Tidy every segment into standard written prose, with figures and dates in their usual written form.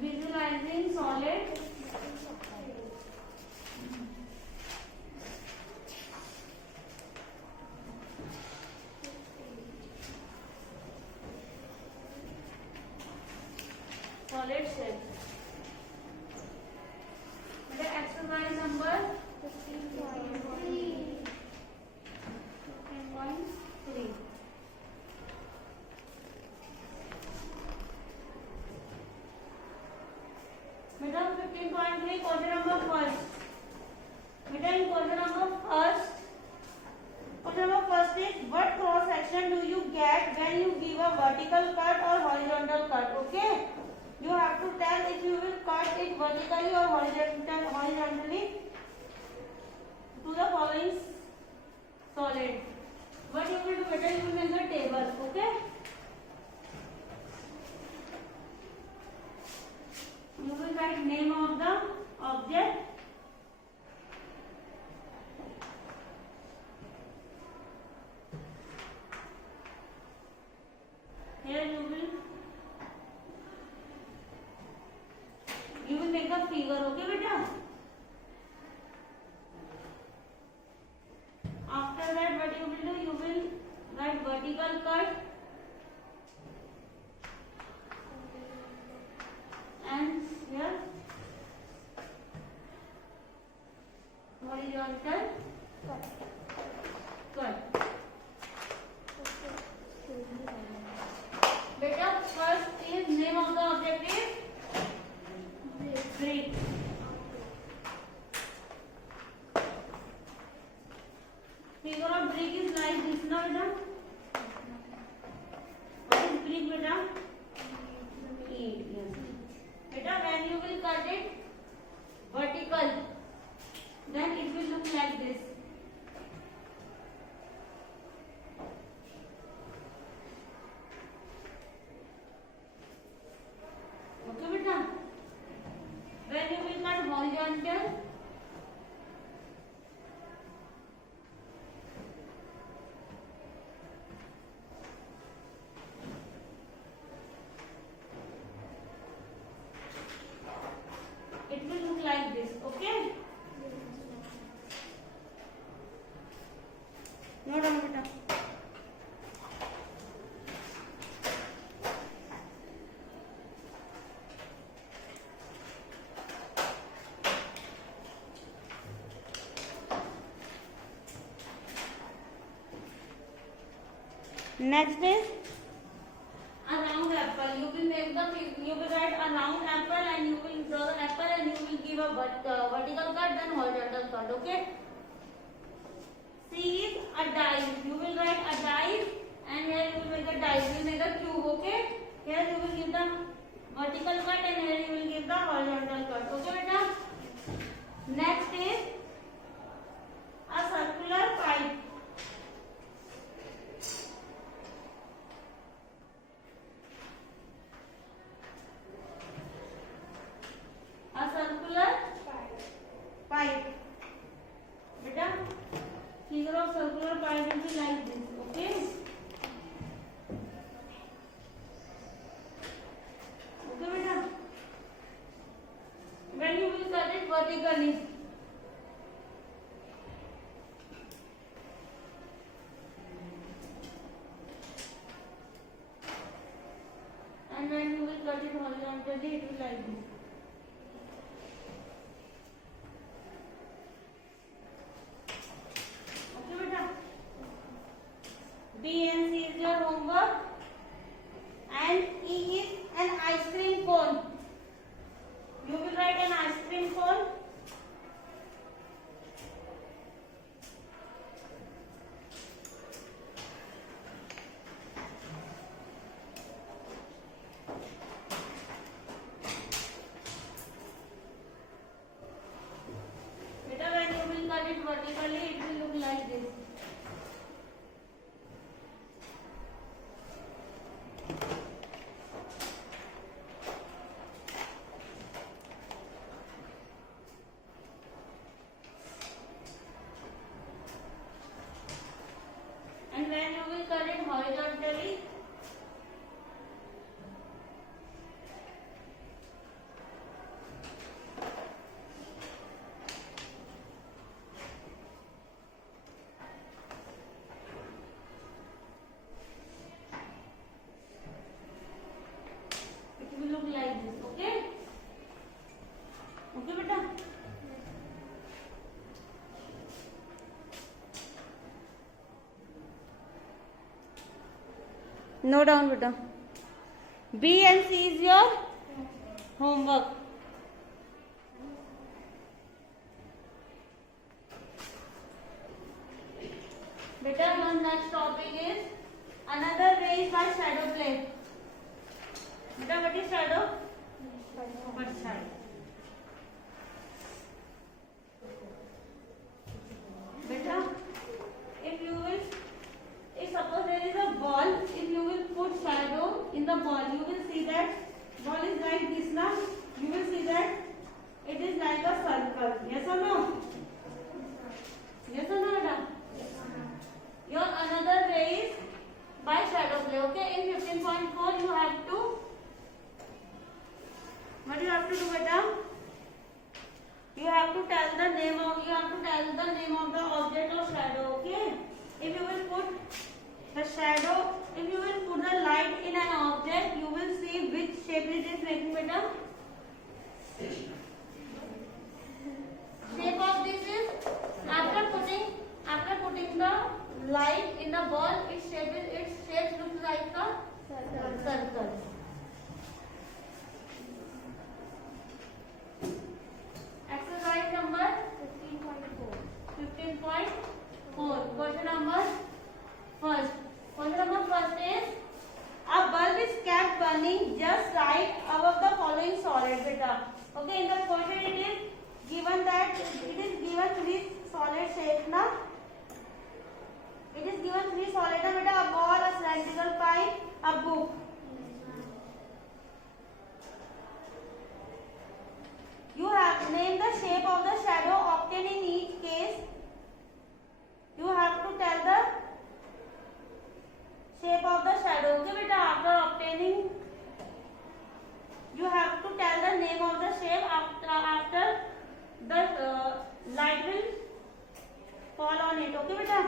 Visualizing solid shape. The exercise number 15.3. Madam, 15.3 question number first. Madam, question number first is what cross section do you get when you give a vertical cut or horizontal cut? Okay, you have to tell if you will cut it vertically or horizontally to the following solid. What you will do, better you will make a table. Okay, you will write name of the object, here you will make a figure. Okay beta, after that what you will do, you will write vertical cut and here horizontal cut. Beta, first is name of the object is brick. Figure of brick is like this, no beta? What is brick beta? Yes. Beta, when you will cut it vertical, then it will look like this. Okay beta, when you will cut horizontal, it will look like this. Okay, note down beta. Next is a round apple. You will write a round apple and you will draw the apple and you will give a vertical cut then horizontal cut. Okay. C is a dice. You will write a dice and here you will make a dice. You will make a cube. Okay. Here you will give the vertical cut and here you will give the horizontal cut. Okay beta. Next is a circular pipe. Pipe. Beta, figure of circular pipe will be like this. Okay. Okay beta. When you will cut it vertically, and when you will cut it horizontally, it will like this. B and C is your homework and E is an ice cream cone. You will write an ice cream cone. Beta, when you will cut it vertically, it will look like this. And when you will cut it horizontally, no down बेटा. B and C is your homework. Beta, your next topic is another way is by shadow play. Beta, what is shadow? What shadow? Beta, if you will, if suppose there is a ball, if you will put shadow in the ball, you will see that ball is like this now. You will see that it is like a circle. Yes or no? Yes or no, beta? Your another way is by shadow play. Okay, in 15.4 you have to, what you have to do, beta? You have to tell the name of the object or shadow. Okay, if you will put the shadow, if you will put the light in an object, you will see which shape it is making, beta. Shape of this is after putting the light in the ball, its shape looks like a circle. Exercise number 15.4. Question number first is a bulb is kept burning just right above the following solid, beta. Okay, in the question it is given three solid shapes now. It is given three solid, beta, a ball, a cylindrical pipe, a book. You have named the shape of the shadow obtained in each case. You have to tell the shape of the shadow. Okay, beta, after obtaining, you have to tell the name of the shape after the light will fall on it. Okay, beta.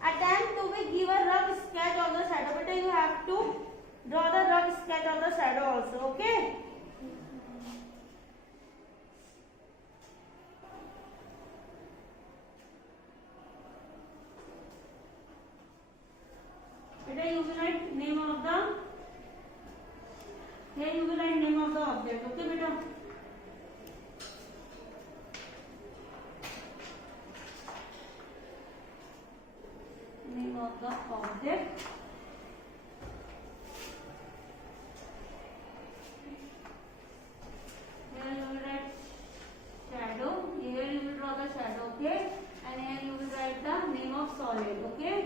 Attempt to give a rough sketch of the shadow. Beta, you have to draw the rough sketch of the shadow also. Okay. Beta, you will write name of the. Here you will write name of the object. Okay, beta. Name of the object. Here you will write shadow. Here you will draw the shadow. Okay, and here you will write the name of solid. Okay.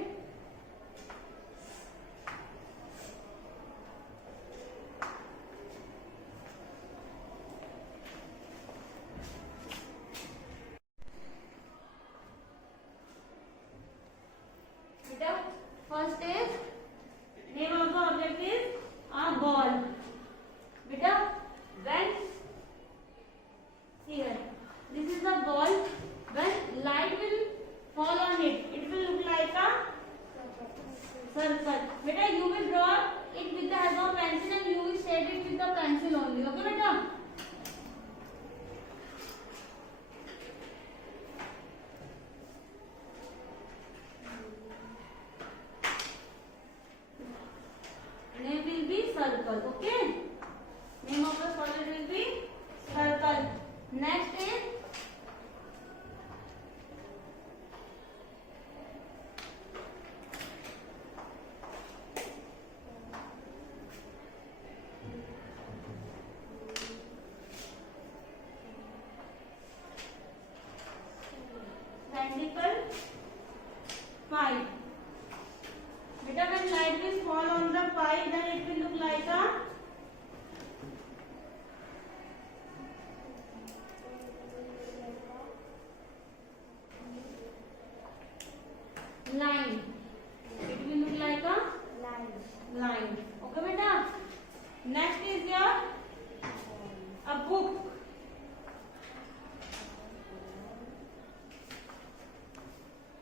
First is name of the object is a ball. Beta, when here this is the ball, when light will fall on it, it will look like a circle. Beta, you will draw it with the help of pencil and you will shade it with the pencil only. Okay, beta. Name will be circle. Okay. Name of the solid will be circle. Next is cylindrical pipe. Beta, when light will fall on the pipe, then it will look like a line. It will look like a line. Okay, beta. Next is your a book.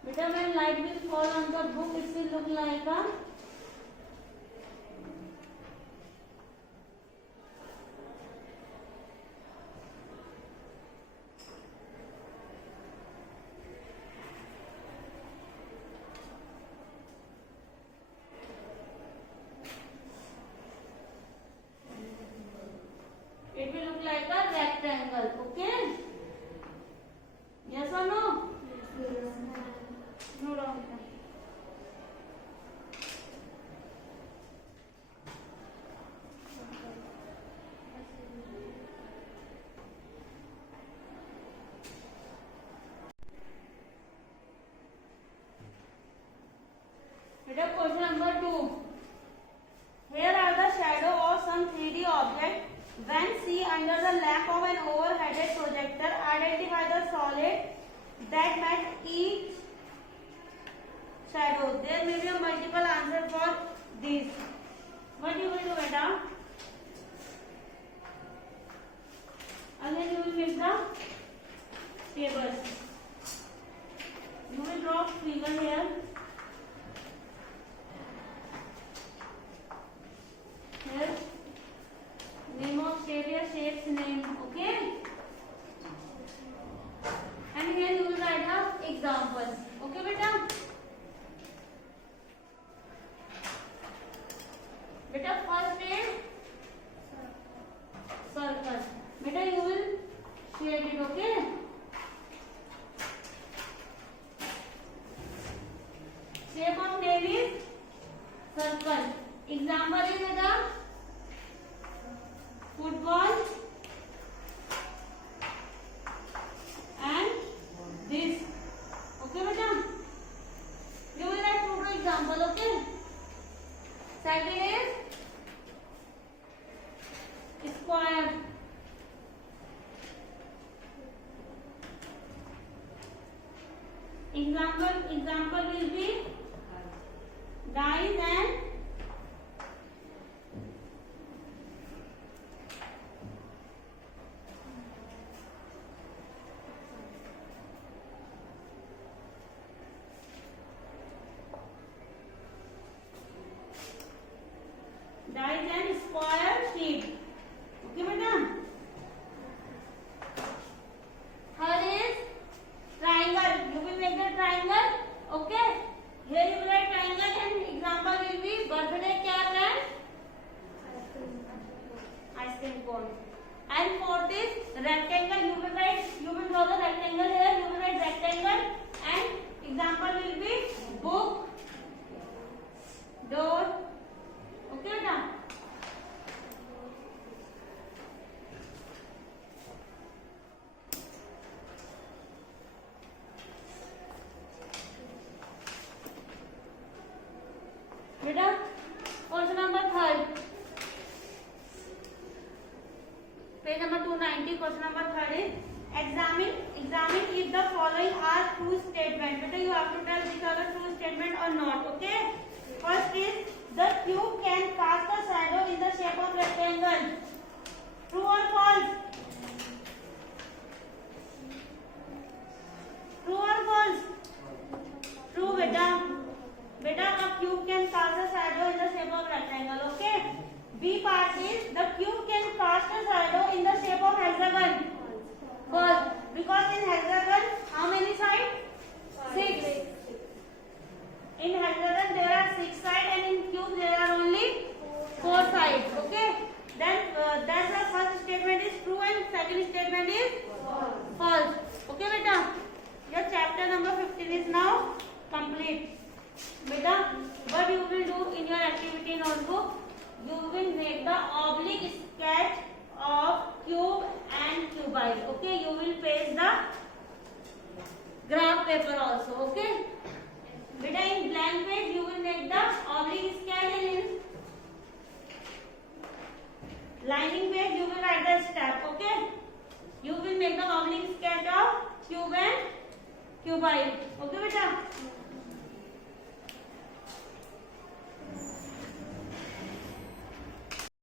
Beta, when light will fall on the book, it will look like a beta question number 2. Here are the shadow of some 3D object. When see under the lamp of an overheaded projector, identify the solid that match each shadow. There may be a multiple answer for these. What you will do, beta? Again you will make the tables. You will draw figure here. Here, name of shape, your shape's name, okay? And here you will write the examples, okay, beta? Beta, first is circle. Beta, you will shade it, okay? Shape of name is circle. Example is beta football and this. Okay, beta? You will write two example, okay? Second is square. Example will be dice and square sheet. Okay, beta? Third is triangle. You will make the triangle. Okay. Here you will write triangle and example will be birthday cap and ice cream cone. And fourth is rectangle. You will draw the rectangle here. You will write rectangle and example will be book, door. Okay, beta? Beta, question number 3. Page number 290. Question number 3 is examine if the following are true statement. Beta, you have to tell these are the true statement or not. Okay. First is the cube can cast a shadow in the shape of rectangle. True or false? True or false? True, beta. Beta, a cube can cast a shadow in the shape of rectangle. Okay. B part is the cube can cast a shadow in the shape of hexagon. False. Because in hexagon, how many sides? 6. In hexagon there are 6 sides and in cube there are only 4 sides. Okay. Then that's the first statement is true and second statement is false. Okay, beta. Your chapter number 15 is now complete. Beta, what you will do in your activity notebook? You will make the oblique sketch of cube and cuboid. Okay, you will paste the graph paper also. Okay. Beta, in blank page you will make the oblique sketch and in lining page you will write the step. Okay. You will make the oblique sketch of cube and cuboid. Okay, beta.